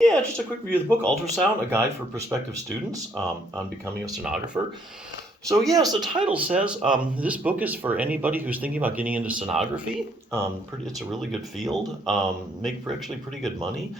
Yeah, just a quick review of the book, Ultrasound, a guide for prospective students on becoming a sonographer. So, yes, the title says this book is for anybody who's thinking about getting into sonography. It's a really good field, make actually pretty good money.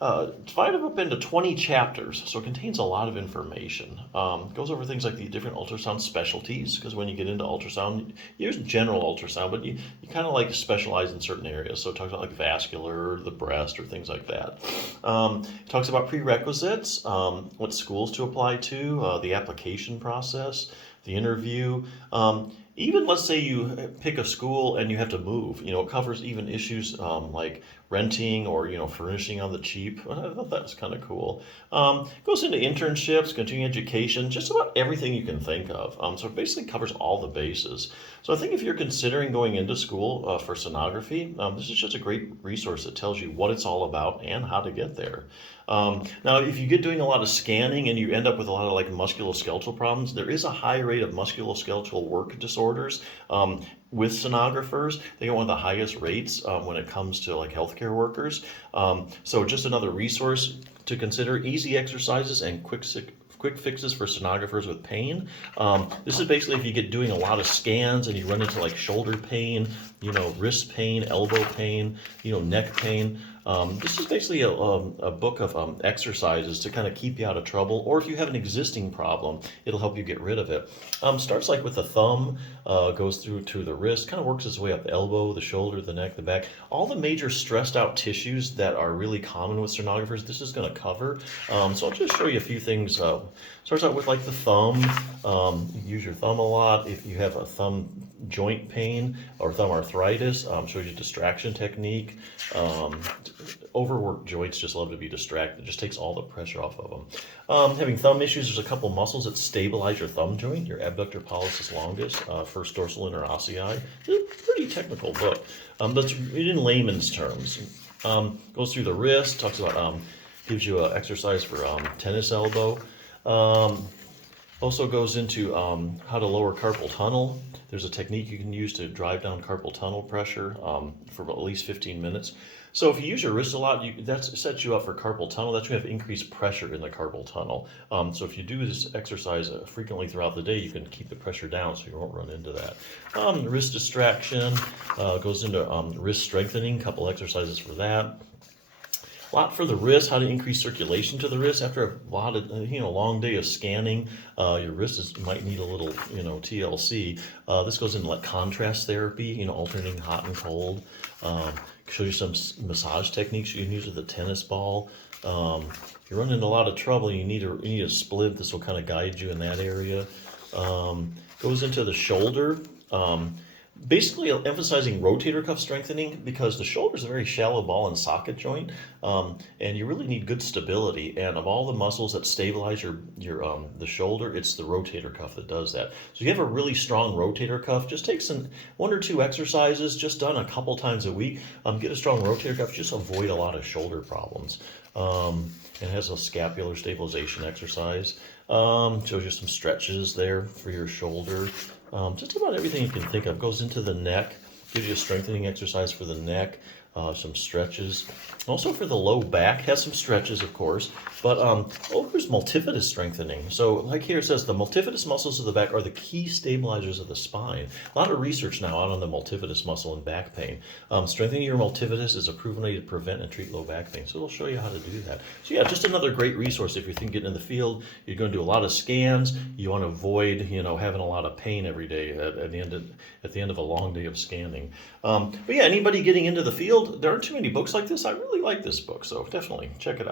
It's divided up into 20 chapters, so it contains a lot of information. Goes over things like the different ultrasound specialties, because when you get into ultrasound, you use general ultrasound, but you kind of like specialize in certain areas. So it talks about like vascular, the breast, or things like that. It talks about prerequisites, what schools to apply to, the application process, the interview. Even let's say you pick a school and you have to move, it covers even issues like renting or, furnishing on the cheap. I thought that was kind of cool. Goes into internships, continuing education, just about everything you can think of. So it basically covers all the bases. So I think if you're considering going into school for sonography, this is just a great resource that tells you what it's all about and how to get there. Now, if you get doing a lot of scanning and you end up with a lot of like musculoskeletal problems, there is a high rate of musculoskeletal work disorders with sonographers. They get one of the highest rates when it comes to like healthcare workers. So just another resource to consider: easy exercises and quick fixes for sonographers with pain. This is basically if you get doing a lot of scans and you run into like shoulder pain, wrist pain, elbow pain, neck pain. This is basically a book of exercises to kind of keep you out of trouble, or if you have an existing problem, it'll help you get rid of it. Starts like with the thumb, goes through to the wrist, kind of works its way up the elbow, the shoulder, the neck, the back. All the major stressed out tissues that are really common with sonographers, this is going to cover. So I'll just show you a few things. Starts out with like the thumb. You use your thumb a lot. If you have a thumb joint pain or thumb arthritis, shows you distraction technique. Overworked joints just love to be distracted. It just takes all the pressure off of them. Having thumb issues, there's a couple muscles that stabilize your thumb joint, your abductor pollicis longus, first dorsal interossei. It's a pretty technical book, but in layman's terms. Goes through the wrist, talks about, gives you an exercise for tennis elbow. Also goes into how to lower carpal tunnel. There's a technique you can use to drive down carpal tunnel pressure for at least 15 minutes. So if you use your wrist a lot, that sets you up for carpal tunnel. That's going to have increased pressure in the carpal tunnel. So if you do this exercise frequently throughout the day, you can keep the pressure down so you won't run into that. Wrist distraction goes into wrist strengthening, couple exercises for that. A lot for the wrist, how to increase circulation to the wrist after a lot of long day of scanning. Your wrist might need a little TLC. This goes into like contrast therapy, alternating hot and cold. Show you some massage techniques you can use with a tennis ball. If you're running into a lot of trouble, you need a splint. This will kind of guide you in that area. Goes into the shoulder. Basically emphasizing rotator cuff strengthening, because the shoulder is a very shallow ball and socket joint, and you really need good stability. And of all the muscles that stabilize your the shoulder, it's the rotator cuff that does that. So if you have a really strong rotator cuff, just take one or two exercises, just done a couple times a week. Get a strong rotator cuff, just avoid a lot of shoulder problems. It has a scapular stabilization exercise. Shows you some stretches there for your shoulder. Just about everything you can think of. Goes into the neck, gives you a strengthening exercise for the neck, some stretches. Also for the low back, has some stretches, of course, but here's multifidus strengthening. So like here it says, the multifidus muscles of the back are the key stabilizers of the spine. A lot of research now out on the multifidus muscle in back pain. Strengthening your multifidus is a proven way to prevent and treat low back pain. So it'll show you how to do that. So yeah, just another great resource if you're thinking getting in the field. You're going to do a lot of scans. You want to avoid, having a lot of pain every day at the end of a long day of scanning. But yeah, anybody getting into the field, there aren't too many books like this. I really like this book, so definitely check it out.